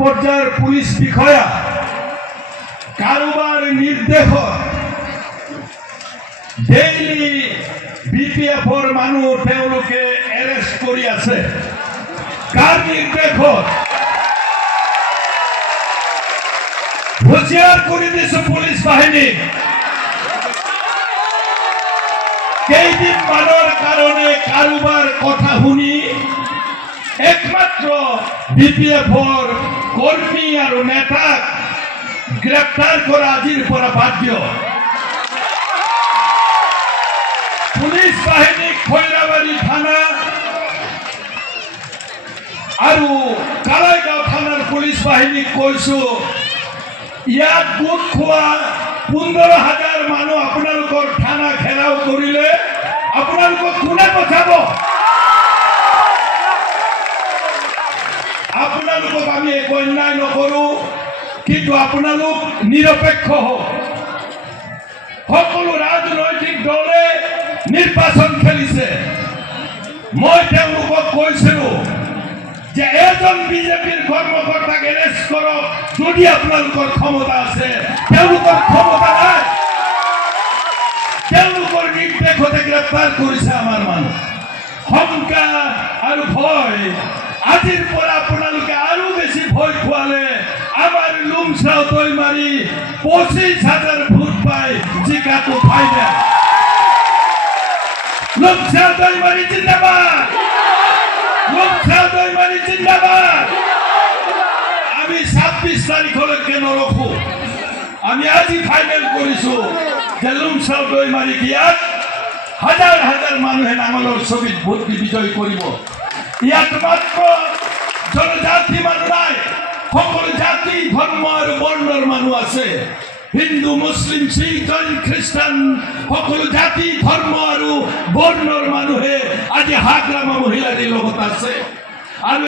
পৰ্যায়ৰ পুলিচ বিষয়া কাৰোবাৰ নিৰ্দেশত ডেইলি বিপিএফৰ মানুহ তেওঁলোকে এৰেষ্ট কৰি আছে কাৰ নিৰ্দেশত হুঁচিয়াৰ কৰি দিছো পুলিচ বাহিনী কেইদিনমানৰ কাৰণে কাৰোবাৰ কথা শুনি একমাত্ৰ বিপিএফৰ কৰ্মী আৰু নেতাক গ্ৰেপ্তাৰ কৰা আজিৰ পৰা বাধ্য পুলিচ বাহিনীক খৈৰাবাৰী থানা আৰু কালাইগাঁও থানাৰ পুলিচ বাহিনীক কৈছো ইয়াত গোট খোৱা 15,000 মানুহ আপোনালোকৰ থানা ঘেৰাও কৰিলে আপোনালোকক কোনে বচাব আপোনালোকক আমি একো অন্যায় নকৰো কিন্তু আপোনালোক নিৰপেক্ষ হওক সকলো ৰাজনৈতিক দলে নিৰ্বাচন খেলিছে মই তেওঁলোকক কৈছিলো যে এজন বিজেপিৰ কৰ্মকৰ্তাক এৰেষ্ট কৰক যদি আপোনালোকৰ ক্ষমতা আছে তেওঁলোকৰ ক্ষমতা নাই তেওঁলোকৰ নিৰ্দেশতে গ্ৰেপ্তাৰ কৰিছে আমাৰ মানুহ শংকা আৰু ভয় আজিৰ পৰা আপোনালোকে আৰু বেছি ভয় খোৱালে আমাৰ লুমচাও দৈমাৰী 25,000 ভোট পাই জিকাটো ফাইনেল লুমচাও দৈমাৰী জিন্দাবাদ লুমচাও দৈমাৰী জিন্দাবাদ আমি 26 তাৰিখলৈকে নৰখো আমি আজি ফাইনেল কৰিছো যে লুমচাও দৈমাৰীক ইয়াত হাজাৰ হাজাৰ মানুহে নাঙলৰ ছবিত ভোট দি বিজয় কৰিব ইয়াত মাত্ৰ জনজাতি মানুহ নাই সকলো জাতি ধৰ্ম আৰু বৰ্ণৰ মানুহ আছে হিন্দু মুছলিম শিখ জৈন খ্ৰীষ্টান সকলো জাতি ধৰ্ম আৰু বৰ্ণৰ মানুহে আজি হাগ্ৰামা মহিলাৰ লগত আছে